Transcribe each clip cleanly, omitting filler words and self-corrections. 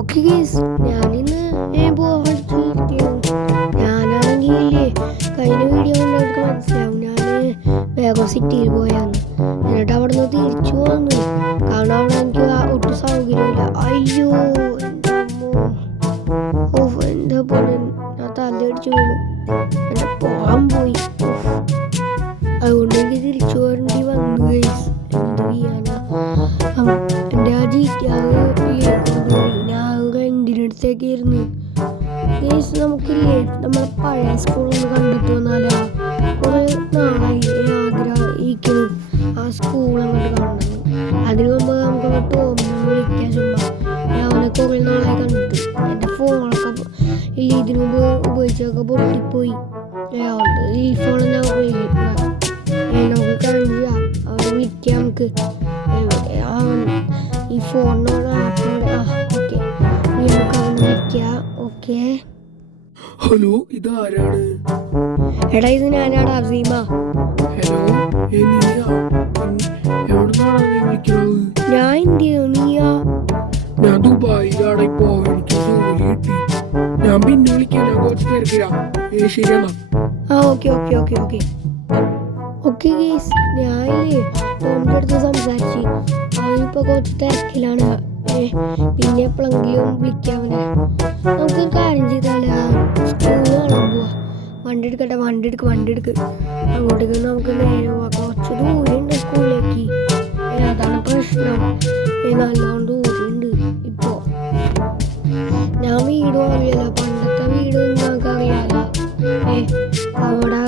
Okay guys, ഞാനിന്ന് ഞാനാണെങ്കിലേ കഴിഞ്ഞ video കണ്ടവർക്ക് മനസ്സിലാവും. ഞാൻ വേഗം സിറ്റിയിൽ പോയാണ്. എന്നിട്ട് അവിടെ നിന്ന് തിരിച്ചു വന്നു. കാരണം അവിടെ എനിക്ക് ഒട്ടും സൗകര്യമില്ല. അയ്യോ എൻ്റെ അമ്മോ, ഓഫ് എൻ്റെ പോലെ ഞാൻ തലയടിച്ചു വീണു. എൻ്റെ പോകാൻ പോയി. അതുകൊണ്ട് എനിക്ക് തിരിച്ചു പോരേണ്ടി വന്നു ഗൈസ്. എന്ത് ചെയ്യാനാ, എൻ്റെ ആ കൊണ്ടുപോയി. ഞാൻ റെന്റിനടുത്തേക്ക് ഇരുന്നു ഗൈസ്. നമുക്കില്ലേ നമ്മളെ പഴയ സ്കൂളൊന്ന് കണ്ടിട്ട് വന്നാലാ? കുറേ നാളായി ആഗ്രഹിക്കുന്നു ആ സ്കൂൾ അങ്ങോട്ട് കാണണം. അതിന് മുമ്പ് നമുക്കൊന്ന് ടോമിനെ വിളിക്കാൻ ചുമ്മാ. ഞാൻ അവനെ കുറേ നാളായി കണ്ടിട്ട്. എൻ്റെ ഫോണൊക്കെ ഇല്ല ഇതിനു മുമ്പ് ഉപയോഗിച്ചൊക്കെ പൊട്ടിപ്പോയി. ഈ ഫോൺ ഞാൻ ഉപയോഗിക്കില്ല. നമുക്ക് കാണില്ല അവനെ വിളിക്കാം. നമുക്ക് ഈ ഫോണിനോട് ആപ്പിനോട് ഓക്കെ നമുക്ക് അവനെ വിളിക്കാം. ഓക്കെ, ഹലോ, ഇത് ആരാണ്? എടാ ഇത് ഞാനാടാ, അസീമ. ഹലോ, എവിടുന്നാണ് നീ വിളിക്കുന്നത്? ഞാൻ ഇന്ത്യ, നീയാ? ഞാൻ ദുബായിലാണ് ഇപ്പോ. എനിക്ക് ജോലി കിട്ടി. ഞാൻ പിന്നെ വിളിക്കാം. ഞാൻ കുറച്ച് തിരക്കിലാ. ശരിയാണോ? Okay okay okay okay okay guys, ഞാനില്ലേ ടോമിൻ്റെ അടുത്ത് സംസാരിച്ച്. അവനിപ്പോൾ കുറച്ച് തിരക്കിലാണ്. പിന്നെ എപ്പോഴെങ്കിലും വിളിക്കാവനെ. നമുക്കൊരു കാര്യം ചെയ്താലേ, സ്കൂൾ കാണാൻ പോവാ. വണ്ടി എടുക്ക്. അങ്ങോട്ടേക്ക് നമുക്ക് നേരെ പോവാം. കുറച്ച് ദൂരമുണ്ട് സ്കൂളിലേക്ക്. അതാണ് പ്രശ്നം. നല്ലോണം ദൂരമുണ്ട്. ഇപ്പോൾ ഞാൻ വീട് അറിയാലോ, പണ്ടത്തെ വീട് നിങ്ങൾക്ക് അറിയാലോ. അവിടെ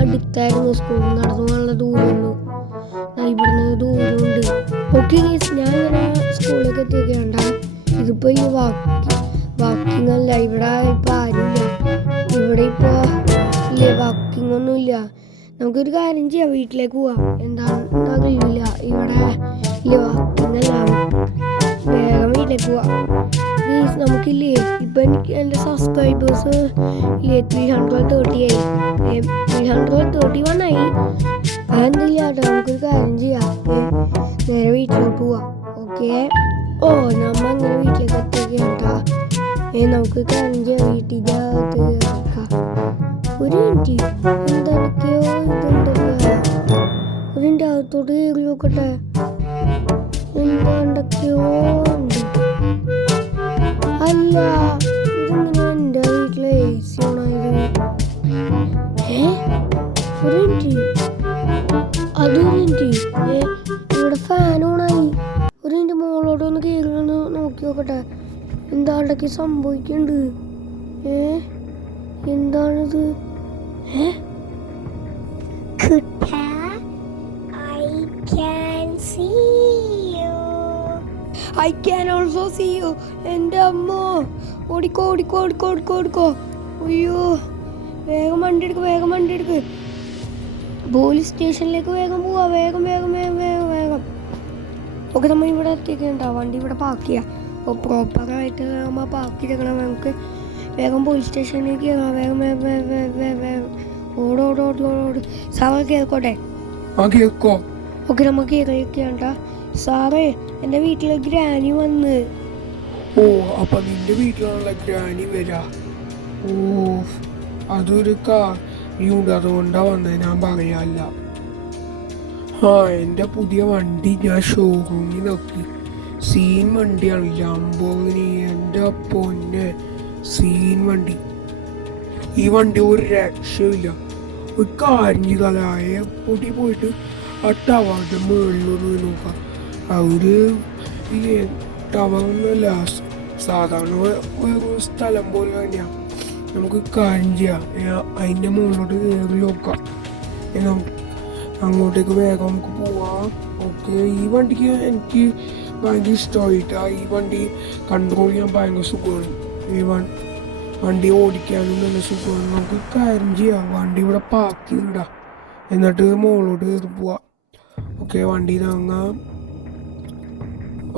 അടുത്തായിരുന്നു സ്കൂൾ. നടന്നു പോകാനുള്ള ദൂരമുള്ളൂ. ഇവിടുന്ന് ദൂരമുണ്ട്. ഓക്കെ ഗൈസ്, ഞാൻ ഇങ്ങനെ സ്കൂളിലേക്ക് എത്തിയൊക്കെയുണ്ട. ഇതിപ്പോൾ ഈ വാക്കിംഗ് അല്ല. ഇവിടെ ഇപ്പോൾ ആരുമില്ല. ഇവിടെ ഇപ്പോൾ ഇല്ലേ വാക്കിംഗ് ഒന്നുമില്ല. നമുക്കൊരു കാര്യം ചെയ്യാം, വീട്ടിലേക്ക് പോവാം. എന്താണെന്നറിയില്ല. ഇവിടെ ഇല്ലേ വാക്കിംഗ് അല്ല. വേഗം വീട്ടിലേക്ക് പോവാം ഗൈസ്. നമുക്കില്ലേ ഇപ്പം എനിക്ക് എൻ്റെ സബ്സ്ക്രൈബേഴ്സ് ഇല്ലേ 330 ആയി. 331 ആയി. അതെന്തില്ല കേട്ടോ. നമുക്കൊരു കാര്യം ചെയ്യാം, നേരെ വീട്ടിലോട്ട് പോവാം. ഓക്കെ, നമ്മ അങ്ങനെ വീട്ടിലേക്ക് എത്തിക്കേട്ടാ. നമുക്ക് കാര്യം ചെയ്യാം, വീട്ടിൻ്റെ അകത്ത് കേൾക്കാം. ഒരു മിനിറ്റ്, എന്തൊക്കെയോ ഇതെന്തൊക്കെയാ. ഇതിൻ്റെ അകത്തോട്ട് കയറി നോക്കട്ടെ. എന്തൊക്കെയോ ഉണ്ട്. അല്ല, ഇതിങ്ങനെ എൻ്റെ വീട്ടിലെ AC ഓണായത്. ഒരു മിനിറ്റ്, അതൊരു മിനിറ്റ്. ഇവിടെ ഫാൻ ഓണായി. ഒരു മിനിറ്റ്, മോളോട്ട് ഒന്ന് കയറി ഒന്ന് നോക്കി നോക്കട്ടെ. എന്താണ്ടൊക്കെ സംഭവിക്കുന്നുണ്ട്. എന്താണിത്? I can also see you. എൻ്റെ അമ്മോ, ഓടിക്കോ. അയ്യോ, വേഗം വണ്ടി എടുക്ക്. പോലീസ് സ്റ്റേഷനിലേക്ക് വേഗം പോവാ. വേഗം. ഓക്കെ, നമ്മൾ ഇവിടെ എത്തിക്കണ്ട. വണ്ടി ഇവിടെ പാർക്ക് ചെയ്യാം. അപ്പോൾ പ്രോപ്പറായിട്ട് നമ്മൾ പാർക്ക് ചെയ്തേക്കണം. നമുക്ക് വേഗം പോലീസ് സ്റ്റേഷനിലേക്ക് കയറാം. വേഗം ഓട്. സാറേ കേൾക്കോട്ടെ? ഓക്കെ, നമുക്ക് കേൾക്കണ്ട. സാറേ, എൻ്റെ വീട്ടിലെ ഗ്രാനി വന്ന്. അപ്പൊ നിന്റെ വീട്ടിലുള്ള ഗ്രാനി വരാ? അതൊരു കാര്യമുണ്ട്, അതുകൊണ്ടാ വന്നത്. ഞാൻ പറയാല്ല. എൻ്റെ പുതിയ വണ്ടി ഞാൻ ഷോറൂമിൽ നോക്കി. സീൻ വണ്ടിയാണ്, ലംബോർഗിനി. എൻ്റെ പൊന്നെ, സീൻ വണ്ടി. ഈ വണ്ടി ഒരു രക്ഷയില്ല. ഒരു കാര്യം ചെയ്താലായ പൊടി പോയിട്ട് ആ ടവറിൻ്റെ മുകളിലൊന്ന് നോക്കാം. അവര് ഈ ടവറൊന്നുമല്ല, സാധാരണ ഒരു സ്ഥലം പോലെ തന്നെയാണ്. നമുക്ക് കാര്യം ചെയ്യാം, അതിൻ്റെ മുകളിലോട്ട് കയറി നോക്കാം. അങ്ങോട്ടേക്ക് വേഗം നമുക്ക് പോവാം. ഓക്കെ, ഈ വണ്ടിക്ക് എനിക്ക് ഭയങ്കര ഇഷ്ടമായിട്ടാ. ഈ വണ്ടി കൺട്രോൾ ചെയ്യാൻ ഭയങ്കര സുഖമാണ്. ഈ വണ്ടി ഓടിക്കാനും നല്ല സുഖമാണ്. നമുക്ക് കാര്യം ചെയ്യാം, വണ്ടി ഇവിടെ പാർക്ക് ചെയ്തിടാം. എന്നിട്ട് മുകളിലോട്ട് കയറി പോവാം. ഓക്കെ, വണ്ടി താങ്ങാം.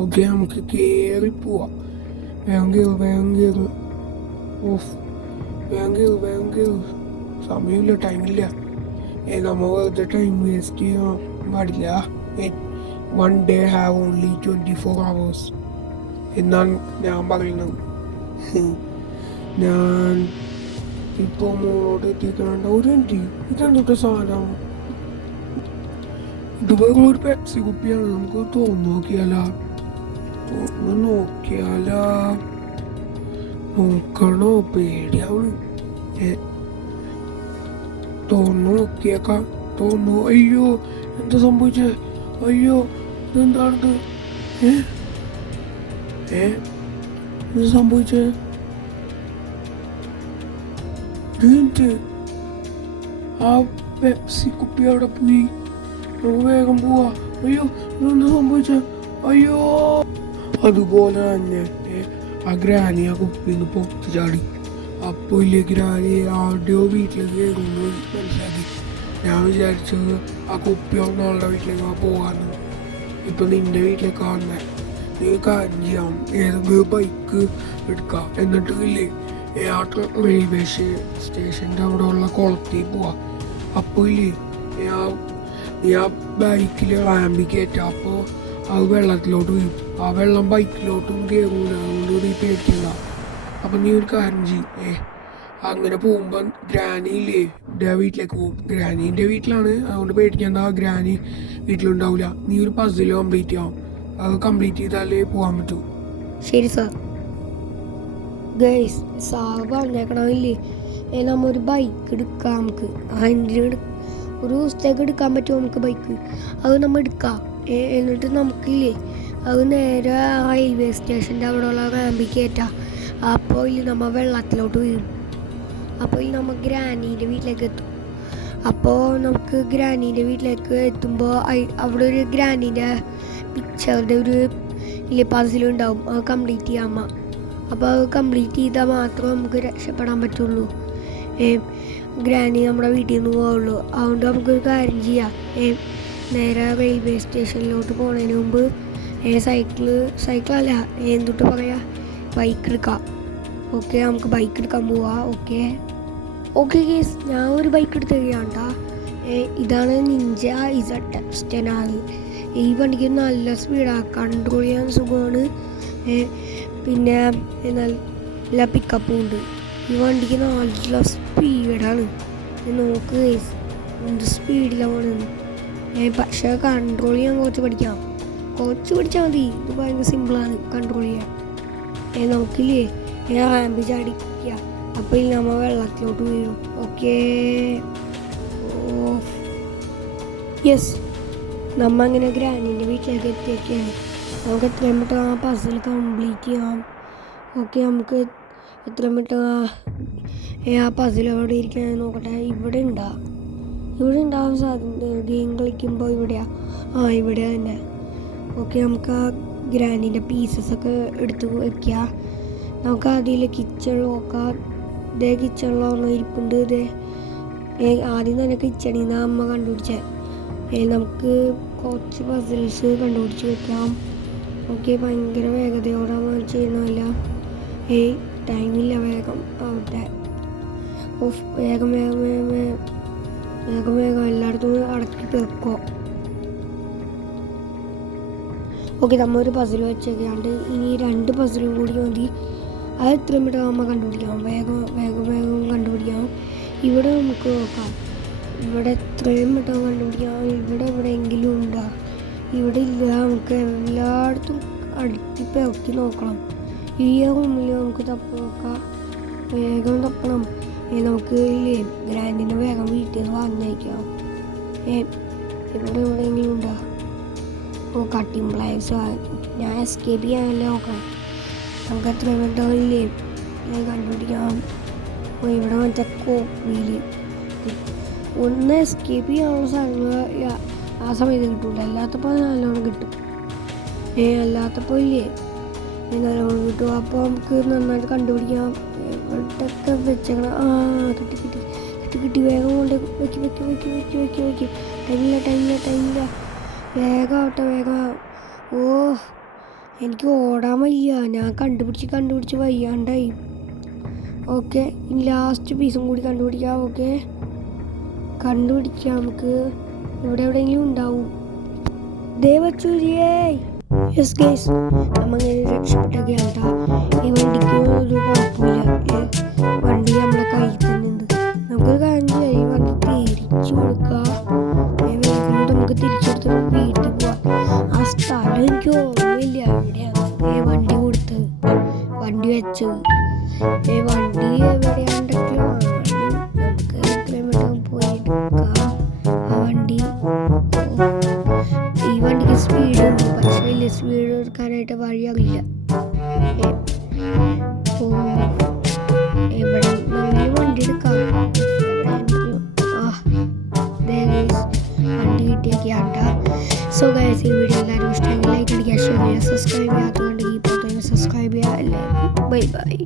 ഓക്കെ, നമുക്ക് കയറി പോവാം. വേഗം കയറി. വേഗം കയറി. സമയമില്ല, ടൈമില്ല. നമ്മൾ വെറുതെ ടൈം വേസ്റ്റ് ചെയ്യാൻ പാടില്ല. 1 day have only 24 hours. എന്നാണ് ഞാൻ പറയുന്നത്. ഞാൻ ഇപ്പൊ മോളോട് എത്തിക്കണ്ട ഒരു മിനിറ്റ്, ഇതെന്തൊക്കെ സാധനം? ഇത് വേറെ ഒരു പെപ്സി കുപ്പിയാണ്. നമുക്ക് തോന്നു നോക്കിയാലാ നോക്കണോ? പേടിയാവണ്. നോക്കിയേക്കാം. അയ്യോ എന്താ സംഭവിച്ചേ? അയ്യോ ഇതെന്താണിത്? ഇത് സംഭവിച്ചേ? ആ പെപ്സി കുപ്പി അവിടെ പോയി. നമുക്ക് വേഗം പോവാ. അയ്യോ ഇതെന്താ സംഭവിച്ചേ? അയ്യോ അതുപോലെ തന്നെ ആ ഗ്രാനി ആ കുപ്പിന്ന് പൊത്ത് ചാടി. അപ്പൊ ഇല്ലേ ഗ്രാനി ആരുടെയോ വീട്ടിലേക്ക് കയറുന്നു മനസ്സിലാക്കി. ഞാൻ വിചാരിച്ചത് ആ കുപ്പിയൊന്നും ആളുടെ വീട്ടിലേക്ക് പോകാന്ന്. ഇപ്പൊ നിന്റെ വീട്ടിലേക്ക് കാണുന്നേ. നീ കാര്യം ചെയ്യാം, ഏതെങ്കിലും ബൈക്ക് എടുക്കാം. എന്നിട്ട് ഇല്ലേ റെയിൽവേ സ്റ്റേഷൻ്റെ അവിടെ ഉള്ള കുളത്തിൽ പോവാ. അപ്പോൾ ഇല്ലേ നീ ആ ബൈക്കിൽ റാമ്പി കയറ്റാം. അപ്പോൾ അത് വെള്ളത്തിലോട്ട് വീഴും. ആ വെള്ളം ബൈക്കിലോട്ടും കയറൂല. അതുകൊണ്ട് നീ പേടിക്കണ്ട. അപ്പം നീ ഒരു കാര്യം ചെയ്യേ, അങ്ങനെ പോകുമ്പോൾ ഗ്രാനി ഇല്ലേ എൻ്റെ വീട്ടിലേക്ക് പോകും. ഗ്രാനീൻ്റെ വീട്ടിലാണ്, അതുകൊണ്ട് പേടിക്കണ്ട. ഗ്രാനി വീട്ടിലുണ്ടാവില്ല. നീ ഒരു പസിൽ കംപ്ലീറ്റ് ചെയ്യാം. അത് കംപ്ലീറ്റ് ചെയ്താലേ പോകാൻ പറ്റൂ. ശരി സാർ. ഗൈസ് സാർ പറഞ്ഞേക്കണമില്ലേ, നമ്മ ഒരു ബൈക്ക് എടുക്കാം. നമുക്ക് റെൻറ്റിന് ഒരു ദിവസത്തേക്ക് എടുക്കാൻ പറ്റുമോ നമുക്ക് ബൈക്ക്? അത് നമ്മൾ എടുക്കാം. എന്നിട്ട് നമുക്കില്ലേ അത് നേരെ റെയിൽവേ സ്റ്റേഷൻ്റെ അവിടെയുള്ള റാമ്പിൽ കയറ്റാം. അപ്പോൾ ഇല്ല നമ്മൾ വെള്ളത്തിലോട്ട് വീഴും. അപ്പോൾ നമ്മൾ ഗ്രാനീൻ്റെ വീട്ടിലേക്ക് എത്തും. അപ്പോൾ നമുക്ക് ഗ്രാനീൻ്റെ വീട്ടിലേക്ക് എത്തുമ്പോൾ അവിടെ ഒരു ഗ്രാനീൻ്റെ പിക്ചറിൻ്റെ ഒരു ഇല്ലേ പസിലുണ്ടാവും. അത് കംപ്ലീറ്റ് ചെയ്യാമ്മ. അപ്പോൾ അത് കംപ്ലീറ്റ് ചെയ്താൽ മാത്രമേ നമുക്ക് രക്ഷപ്പെടാൻ പറ്റുള്ളൂ. ഗ്രാനി നമ്മുടെ വീട്ടിൽ നിന്ന് പോവുള്ളൂ. അതുകൊണ്ട് നമുക്കൊരു കാര്യം ചെയ്യാം. നേരെ റെയിൽവേ സ്റ്റേഷനിലോട്ട് പോകുന്നതിന് മുമ്പ് സൈക്കിളല്ല എന്തൊട്ട് പറയാം, ബൈക്ക് എടുക്കാം. ഓക്കെ, നമുക്ക് ബൈക്ക് എടുക്കാൻ പോവാം. ഓക്കെ കേസ്, ഞാൻ ഒരു ബൈക്ക് എടുത്ത് തരികയാണ്ടാ. ഇതാണ് നിഞ്ച ZX10R. ഈ വണ്ടിക്ക് നല്ല സ്പീഡാണ്, കൺട്രോൾ ചെയ്യാൻ സുഖമാണ്. പിന്നെ നല്ല പിക്കപ്പും ഉണ്ട്. ഈ വണ്ടിക്ക് നല്ല സ്പീഡാണ്. നോക്ക് കേസ് എന്ത് സ്പീഡിലാണ്. പക്ഷേ കൺട്രോൾ ചെയ്യാൻ കുറച്ച് പഠിച്ചാൽ മതി. ഇത് ഭയങ്കര സിമ്പിളാണ് കൺട്രോൾ ചെയ്യാൻ. നമുക്കില്ലേ റാമ്പ് ചാടിക്കുക. അപ്പോൾ നമ്മൾ വെള്ളത്തിലോട്ട് വീഴും. ഓക്കെ, യെസ്, നമ്മൾ അങ്ങനെ ഗ്രാനീൻ്റെ വീട്ടിലേക്ക് എത്തിയൊക്കെയാണ്. നമുക്ക് എത്രയും പെട്ടെന്ന് ആ പസിൽ കംപ്ലീറ്റ് ചെയ്യാം. ഓക്കെ, നമുക്ക് എത്രയും പെട്ടെന്ന് ആ പസിൽ എവിടെ ഇരിക്കാൻ നോക്കട്ടെ. ഇവിടെ ഉണ്ടാവാൻ സാധ്യത. ഗെയിം കളിക്കുമ്പോൾ ഇവിടെ തന്നെ. ഓക്കെ, നമുക്ക് ആ ഗ്രാനീൻ്റെ പീസസൊക്കെ എടുത്ത് വയ്ക്കുക. നമുക്ക് അതിൽ കിച്ചണിൽ നോക്കാം. ഇതേ കിച്ചണിലൊന്നും ഇരിപ്പുണ്ട്. ആദ്യം തന്നെ കിച്ചണിൽ നിന്ന് അമ്മ കണ്ടുപിടിച്ചത്. നമുക്ക് കുറച്ച് പസിൽസ് കണ്ടുപിടിച്ച് വെക്കാം. ഓക്കെ, ഭയങ്കര വേഗതയോടെ ചെയ്യുന്നതല്ല. ടൈമില്ല, വേഗം ആവട്ടെ. വേഗം എല്ലായിടത്തും അടക്കി തീർക്കോ. ഓക്കെ, നമ്മൾ ഒരു പസിൽ വെച്ചേക്കാണ്ട് ഇനി 2 പസിലും കൂടി മതി. അത് എത്രയും പെട്ടെന്ന് നമ്മൾ കണ്ടുപിടിക്കാം. വേഗം കണ്ടുപിടിക്കാം. ഇവിടെ നമുക്ക് നോക്കാം. ഇവിടെ എത്രയും പെട്ടെന്ന് കണ്ടുപിടിക്കാം. ഇവിടെ എവിടെയെങ്കിലും ഉണ്ടോ? ഇവിടെ ഇല്ല. നമുക്ക് എല്ലായിടത്തും അടുക്കി പെറുക്കി നോക്കണം. ഈ റൂമിൽ നമുക്ക് തപ്പി നോക്കാം. വേഗം തപ്പണം. നമുക്ക് ഇല്ലേ ഗ്രാൻഡിനെ വേഗം വീട്ടിൽ നിന്ന് വാങ്ങിക്കാം. ഇവിടെ എവിടെയെങ്കിലും ഉണ്ടോ? Cutting plies. ഞാൻ എസ്കേപ്പ് ചെയ്യാനല്ലേ നോക്കണം. നമുക്ക് എത്രയും പെട്ടെന്ന് ഇല്ലേ കണ്ടുപിടിക്കാം. ഇവിടെ മറ്റേ കോപ്പിയിൽ ഒന്ന് എസ്കേപ്പ് ചെയ്യാനുള്ള സാധനങ്ങൾ ആ സമയത്ത് കിട്ടൂല. അല്ലാത്തപ്പോൾ നല്ലോണം കിട്ടും. അല്ലാത്തപ്പോൾ ഇല്ലേ നല്ലോണം കിട്ടും. അപ്പോൾ നമുക്ക് നന്നായിട്ട് കണ്ടുപിടിക്കാം. എവിടെയൊക്കെ വെച്ചേക്കണം. കിട്ടി. വേഗം കൊണ്ട് വെക്ക്. ടൈമില്ല. വേഗം. എനിക്ക് ഓടാൻ വയ്യ. ഞാൻ കണ്ടുപിടിച്ച് വയ്യാണ്ടായി. ഓക്കെ, ഇനി ലാസ്റ്റ് പീസും കൂടി കണ്ടുപിടിക്കാം. ഓക്കെ, കണ്ടുപിടിക്കാം. നമുക്ക് ഇവിടെ എവിടെയെങ്കിലും ഉണ്ടാവും. ദേ വച്ചൂരിയേ, യെസ് ഗൈസ്, നമ്മങ്ങനെ രക്ഷപ്പെട്ടൊക്കെയാണ്ടാ. ഈ വണ്ടിക്ക് ഒരു കുഴപ്പമില്ല. വണ്ടി നമ്മളെ കയ്യിൽ തന്നെ ഉണ്ട്. നമുക്കൊരു കാര്യം ചെയ്യാം, ഈ വണ്ടി തിരിച്ചു കൊടുക്കാം. വേഗം നമുക്ക് തിരിച്ചെടുത്ത് വീട്ടിൽ പോവാം. ആ സ്ഥലം എനിക്ക് ഓർമ്മയില്ല എവിടെയാണ് വണ്ടി കൊടുത്തത്, വണ്ടി വെച്ചത്. വണ്ടി എവിടെയാണ്ടൊക്കെയാണ്. നമുക്ക് കിലോമീറ്റർ പോയി എടുക്കാം ആ വണ്ടി. ഈ വണ്ടിക്ക് സ്പീഡുണ്ട്, പക്ഷേ വലിയ സ്പീഡ് എടുക്കാനായിട്ട് വഴിയാകില്ല. എവിടെ വണ്ടി എടുക്കാം. വണ്ടി കിട്ടിയൊക്കെയാണ്ടാ. സോ ഗൈസ്, ഈ വീഡിയോ എല്ലാവരും ഇഷ്ടമെങ്കിൽ ലൈക്ക് അടിക്കുക, ഷെയർ ചെയ്യുക, സബ്സ്ക്രൈബ് ചെയ്യാത്തതുകൊണ്ട് ഇപ്പോൾ തന്നെ സബ്സ്ക്രൈബ് ചെയ്യുക. എല്ലാവർക്കും ബൈ ബൈ.